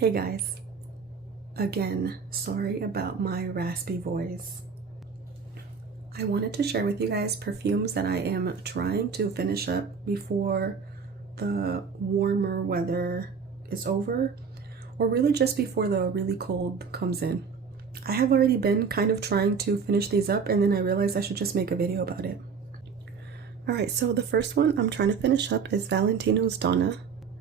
Hey guys, again, sorry about my raspy voice. I wanted to share with you guys perfumes that I am trying to finish up before the warmer weather is over, or really just before the really cold comes in. I have already been kind of trying to finish these up, and then I realized I should just make a video about it. Alright, so the first one I'm trying to finish up is Valentino's Donna.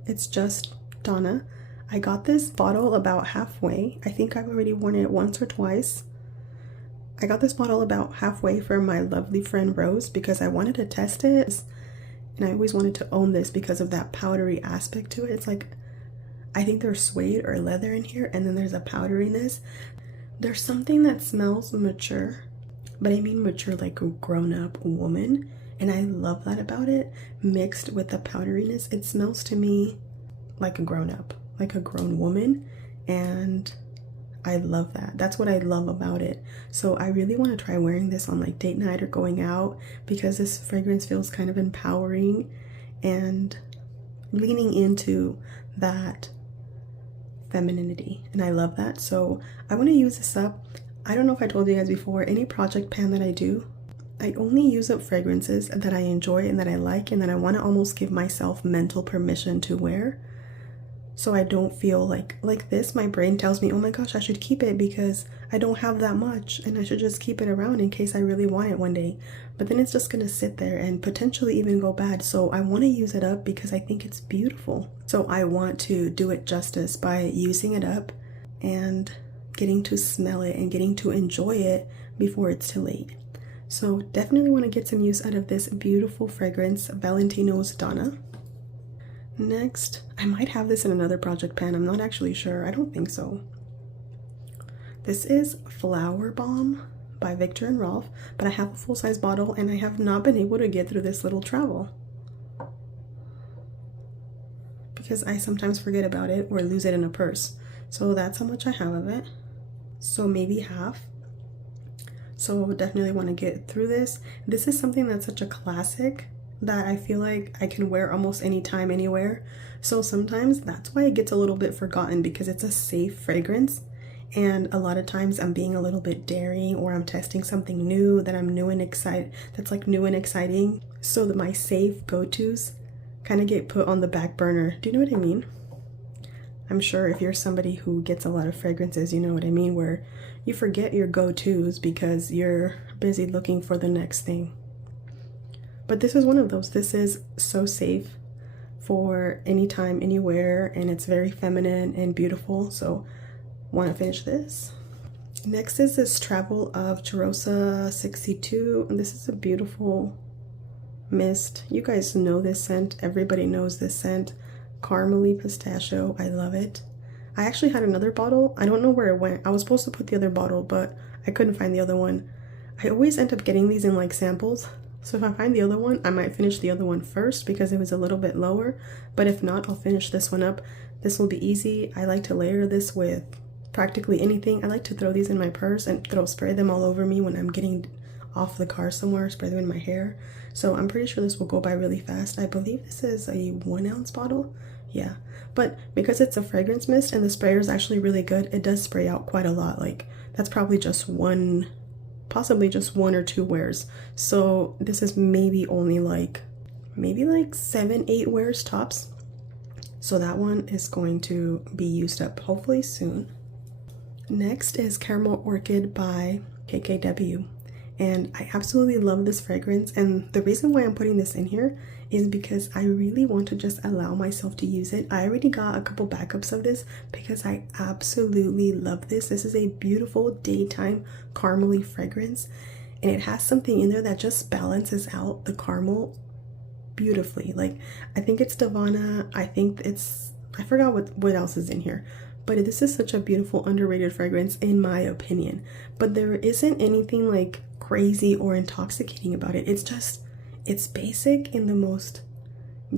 It's just Donna. I got this bottle about halfway. I think I've already worn it once or twice. I got this bottle about halfway from my lovely friend Rose because I wanted to test it. And I always wanted to own this because of that powdery aspect to it. It's like, I think there's suede or leather in here, and then there's a powderiness. There's something that smells mature, but I mean mature like a grown-up woman. And I love that about it, mixed with the powderiness. It smells to me like a grown-up, like a grown woman, and I love that. That's what I love about it. So I really want to try wearing this on like date night or going out because this fragrance feels kind of empowering and leaning into that femininity, and I love that. So I want to use this up. I don't know if I told you guys before, any project pan that I do, I only use up fragrances that I enjoy and that I like and that I want to almost give myself mental permission to wear. So I don't feel like this, my brain tells me, oh my gosh, I should keep it because I don't have that much and I should just keep it around in case I really want it one day. But then it's just gonna sit there and potentially even go bad. So I want to use it up because I think it's beautiful. So I want to do it justice by using it up and getting to smell it and getting to enjoy it before it's too late. So definitely want to get some use out of this beautiful fragrance, Valentino's Donna. Next, I might have this in another project pan. I'm not actually sure. I don't think so. This is Flower Bomb by Viktor and Rolf, but I have a full-size bottle and I have not been able to get through this little travel because I sometimes forget about it or lose it in a purse. So that's how much I have of it. So maybe half. So definitely want to get through this. This is something that's such a classic that I feel like I can wear almost anytime, anywhere. So sometimes that's why it gets a little bit forgotten because it's a safe fragrance. And a lot of times I'm being a little bit daring or I'm testing something new that I'm new and excited, that's like new and exciting. So that my safe go-tos kind of get put on the back burner. Do you know what I mean? I'm sure if you're somebody who gets a lot of fragrances, you know what I mean, where you forget your go-tos because you're busy looking for the next thing. But this is one of those. This is so safe for anytime, anywhere, and it's very feminine and beautiful. So want to finish this. Next is this Travel of Tuberose 62. And this is a beautiful mist. You guys know this scent. Everybody knows this scent. Caramely pistachio. I love it. I actually had another bottle. I don't know where it went. I was supposed to put the other bottle, but I couldn't find the other one. I always end up getting these in like samples. So if I find the other one, I might finish the other one first because it was a little bit lower. But if not, I'll finish this one up. This will be easy. I like to layer this with practically anything. I like to throw these in my purse and spray them all over me when I'm getting off the car somewhere, spray them in my hair. So I'm pretty sure this will go by really fast. I believe this is a 1 ounce bottle. Yeah, but because it's a fragrance mist and the sprayer is actually really good, it does spray out quite a lot. Like that's probably just one, possibly just 1 or 2 wears. So this is maybe only like 7-8 wears tops. So that one is going to be used up hopefully soon. Next is Caramel Orchid by KKW. And I absolutely love this fragrance, and the reason why I'm putting this in here is because I really want to just allow myself to use it. I already got a couple backups of this because I absolutely love this. This is a beautiful daytime caramely fragrance, and it has something in there that just balances out the caramel beautifully. Like, I think it's Divana, I forgot what else is in here. But this is such a beautiful underrated fragrance in my opinion. But there isn't anything like crazy or intoxicating about it. It's basic in the most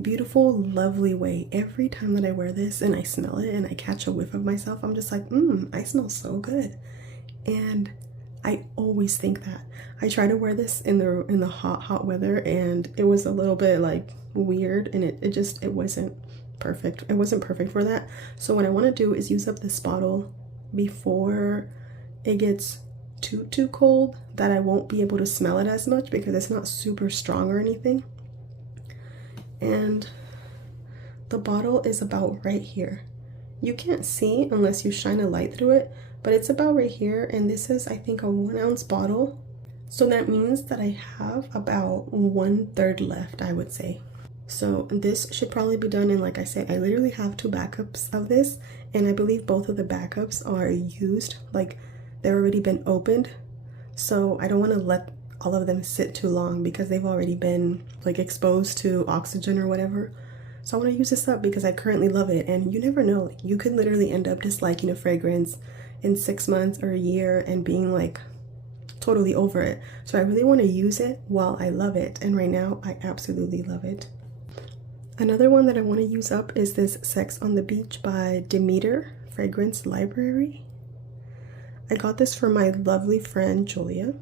beautiful, lovely way. Every time that I wear this and I smell it and I catch a whiff of myself, I'm just like, I smell so good. And I always think that. I try to wear this in the hot weather and it was a little bit like weird, and it wasn't perfect. It wasn't perfect for that. So what I want to do is use up this bottle before it gets too cold, that I won't be able to smell it as much because it's not super strong or anything. And the bottle is about right here. You can't see unless you shine a light through it, but it's about right here, and this is, I think, a 1 ounce bottle. So that means that I have about 1/3 left, I would say. So this should probably be done, and like I said, I literally have 2 backups of this, and I believe both of the backups are used, like they've already been opened. So I don't want to let all of them sit too long because they've already been like exposed to oxygen or whatever. So I want to use this up because I currently love it, and you never know, like, you could literally end up disliking a fragrance in 6 months or a year and being like totally over it. So I really want to use it while I love it, and right now I absolutely love it. Another one that I want to use up is this Sex on the Beach by Demeter Fragrance Library. I got this for my lovely friend Julia,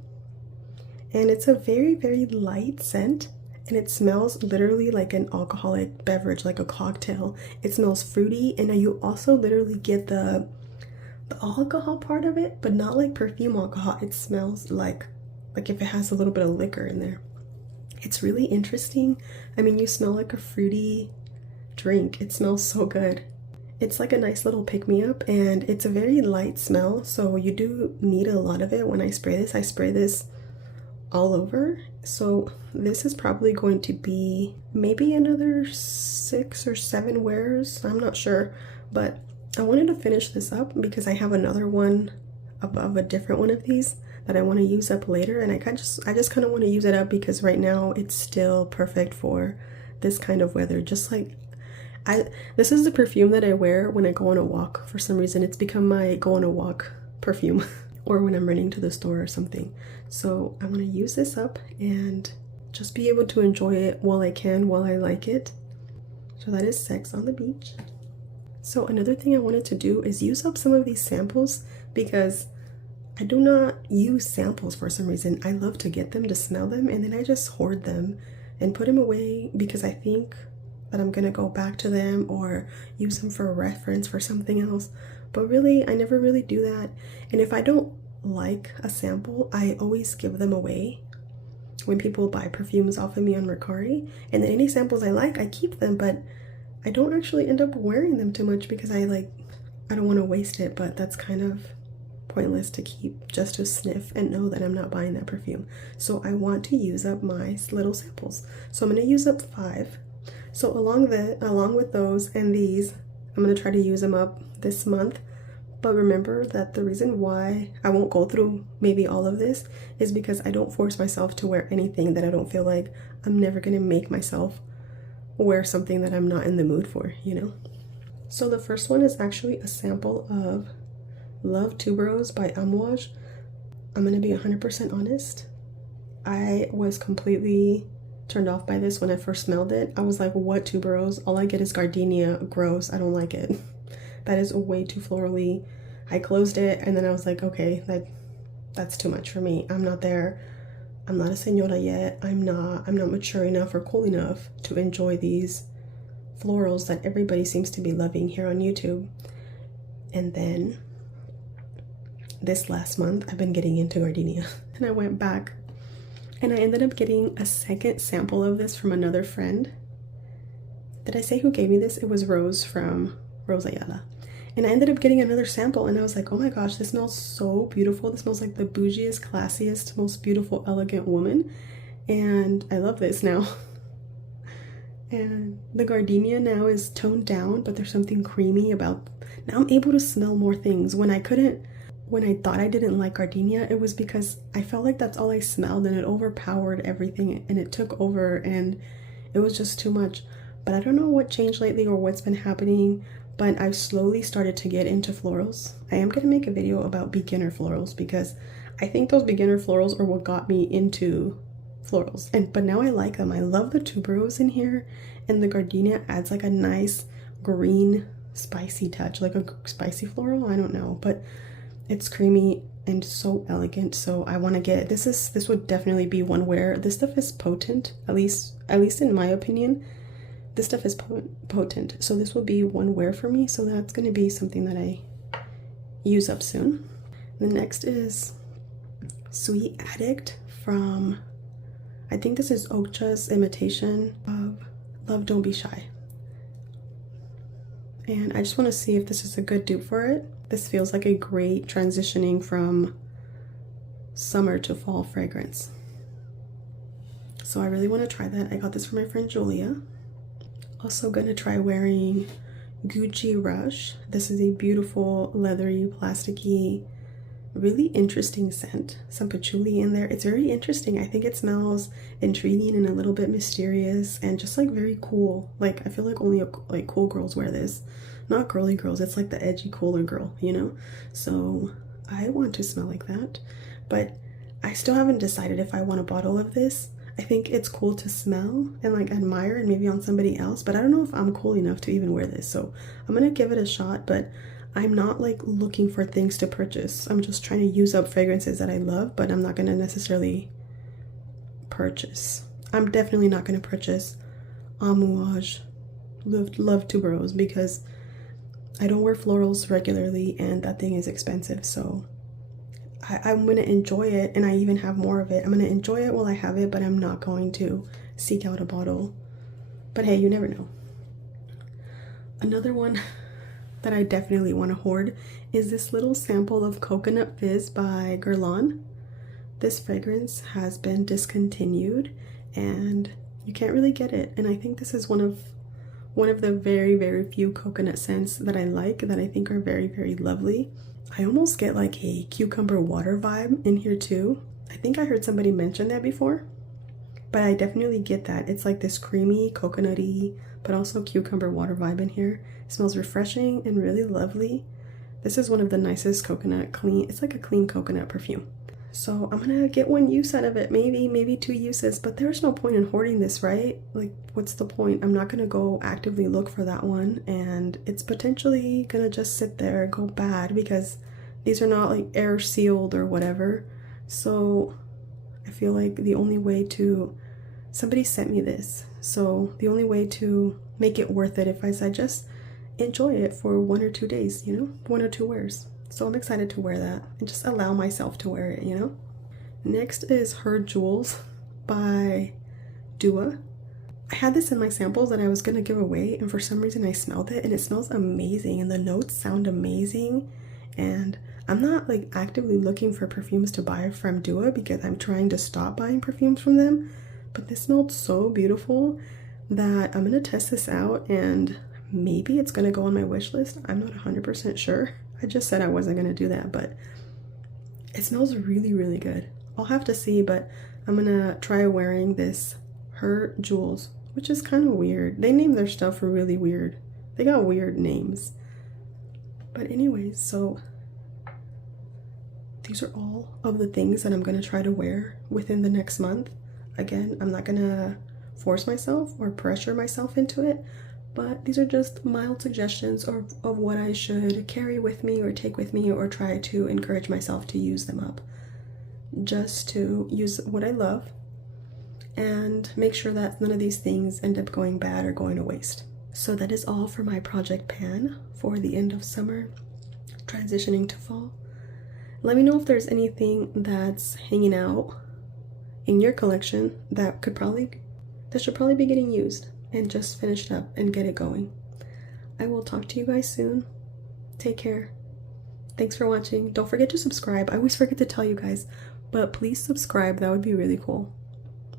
and it's a very, very light scent, and it smells literally like an alcoholic beverage, like a cocktail. It smells fruity, and you also literally get the alcohol part of it, but not like perfume alcohol. It smells like if it has a little bit of liquor in there. It's really interesting. I mean, you smell like a fruity drink. It smells so good. It's like a nice little pick-me-up, and it's a very light smell, so you do need a lot of it when I spray this. I spray this all over, so this is probably going to be maybe another 6 or 7 wears. I'm not sure, but I wanted to finish this up because I have another one of a different one of these that I want to use up later, and I just kind of want to use it up because right now it's still perfect for this kind of weather. Just like this is the perfume that I wear when I go on a walk. For some reason, it's become my go on a walk perfume or when I'm running to the store or something. So I want to use this up and just be able to enjoy it while I can, while I like it. So that is Sex on the Beach. So another thing I wanted to do is use up some of these samples because I do not use samples for some reason. I love to get them, to smell them, and then I just hoard them and put them away because I think that I'm gonna go back to them or use them for a reference for something else. But really, I never really do that. And if I don't like a sample, I always give them away when people buy perfumes off of me on Mercari. And then any samples I like, I keep them, but I don't actually end up wearing them too much because I don't want to waste it, but that's kind of pointless to keep just to sniff and know that I'm not buying that perfume. So I want to use up my little samples. So I'm going to use up 5. So along with those and these, I'm going to try to use them up this month. But remember that the reason why I won't go through maybe all of this is because I don't force myself to wear anything that I don't feel like. I'm never going to make myself wear something that I'm not in the mood for, you know? So the first one is actually a sample of Love Tuberose by Amouage. I'm going to be 100% honest. I was completely turned off by this when I first smelled it. I was like, what tuberose? All I get is gardenia. Gross. I don't like it. That is way too florally. I closed it and then I was like, okay, that's too much for me. I'm not there. I'm not a señora yet. I'm not mature enough or cool enough to enjoy these florals that everybody seems to be loving here on YouTube. And then this last month I've been getting into gardenia and I went back and I ended up getting a second sample of this from another friend. Did I say who gave me this? It was Rose from Rose Ayala. And I ended up getting another sample and I was like, oh my gosh, this smells so beautiful. This smells like the bougiest, classiest, most beautiful, elegant woman. And I love this now. And the gardenia now is toned down, but there's something creamy about. Now I'm able to smell more things. When I thought I didn't like gardenia, it was because I felt like that's all I smelled and it overpowered everything and it took over and it was just too much. But I don't know what changed lately or what's been happening, but I've slowly started to get into florals. I am going to make a video about beginner florals because I think those beginner florals are what got me into florals. But now I like them. I love the tuberose in here, and the gardenia adds like a nice green spicy touch, like a spicy floral. I don't know, but it's creamy and so elegant. So I want to get this would definitely be one wear. This stuff is potent, at least in my opinion. this stuff is potent. So this will be one wear for me. So that's going to be something that I use up soon. The next is Sweet Addict from, I think this is Okcha's imitation of Love Don't Be Shy. And I just want to see if this is a good dupe for it. This feels like a great transitioning from summer to fall fragrance. So I really want to try that. I got this from my friend Julia. Also gonna try wearing Gucci Rush. This is a beautiful, leathery, plasticky, really interesting scent. Some patchouli in there. It's very interesting. I think it smells intriguing and a little bit mysterious and just like very cool. Like I feel like only like cool girls wear this. Not girly girls. It's like the edgy, cooler girl, you know? So I want to smell like that. But I still haven't decided if I want a bottle of this. I think it's cool to smell and like admire and maybe on somebody else, but I don't know if I'm cool enough to even wear this. So I'm gonna give it a shot, but I'm not like looking for things to purchase. I'm just trying to use up fragrances that I love, but I'm not gonna necessarily purchase. I'm definitely not gonna purchase Amouage Love Tuberose because I don't wear florals regularly and that thing is expensive. So I'm going to enjoy it, and I even have more of it. I'm going to enjoy it while I have it, but I'm not going to seek out a bottle. But hey, you never know. Another one that I definitely want to hoard is this little sample of Coconut Fizz by Guerlain. This fragrance has been discontinued, and you can't really get it. And I think this is one of the very, very few coconut scents that I like, that I think are very, very lovely. I almost get like a cucumber water vibe in here too. I think I heard somebody mention that before, but I definitely get that. It's like this creamy, coconutty, but also cucumber water vibe in here. It smells refreshing and really lovely. This is one of the nicest coconut it's like a clean coconut perfume. So I'm gonna get one use out of it, maybe 2 uses, but there's no point in hoarding this, right? Like, what's the point? I'm not gonna go actively look for that one, and it's potentially gonna just sit there and go bad because these are not like air sealed or whatever. So I feel like the only way to, somebody sent me this, so the only way to make it worth it if I said just enjoy it for 1 or 2 days, you know, 1 or 2 wears. So I'm excited to wear that and just allow myself to wear it, you know? Next is Her Jewels by Dua. I had this in my samples that I was going to give away, and for some reason I smelled it and it smells amazing and the notes sound amazing. And I'm not like actively looking for perfumes to buy from Dua because I'm trying to stop buying perfumes from them. But this smelled so beautiful that I'm going to test this out, and maybe it's going to go on my wish list. I'm not 100% sure. I just said I wasn't going to do that, but it smells really, really good. I'll have to see, but I'm going to try wearing this Her Jewels, which is kind of weird. They name their stuff really weird. They got weird names. But anyways, so these are all of the things that I'm going to try to wear within the next month. Again, I'm not going to force myself or pressure myself into it, but these are just mild suggestions of what I should carry with me or take with me or try to encourage myself to use them up. Just to use what I love and make sure that none of these things end up going bad or going to waste. So that is all for my project pan for the end of summer, transitioning to fall. Let me know if there's anything that's hanging out in your collection that should probably be getting used and just finished up and get it going. I will talk to you guys soon. Take care. Thanks for watching. Don't forget to subscribe. I always forget to tell you guys, but please subscribe. That would be really cool.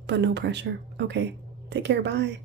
But no pressure. Okay. Take care. Bye.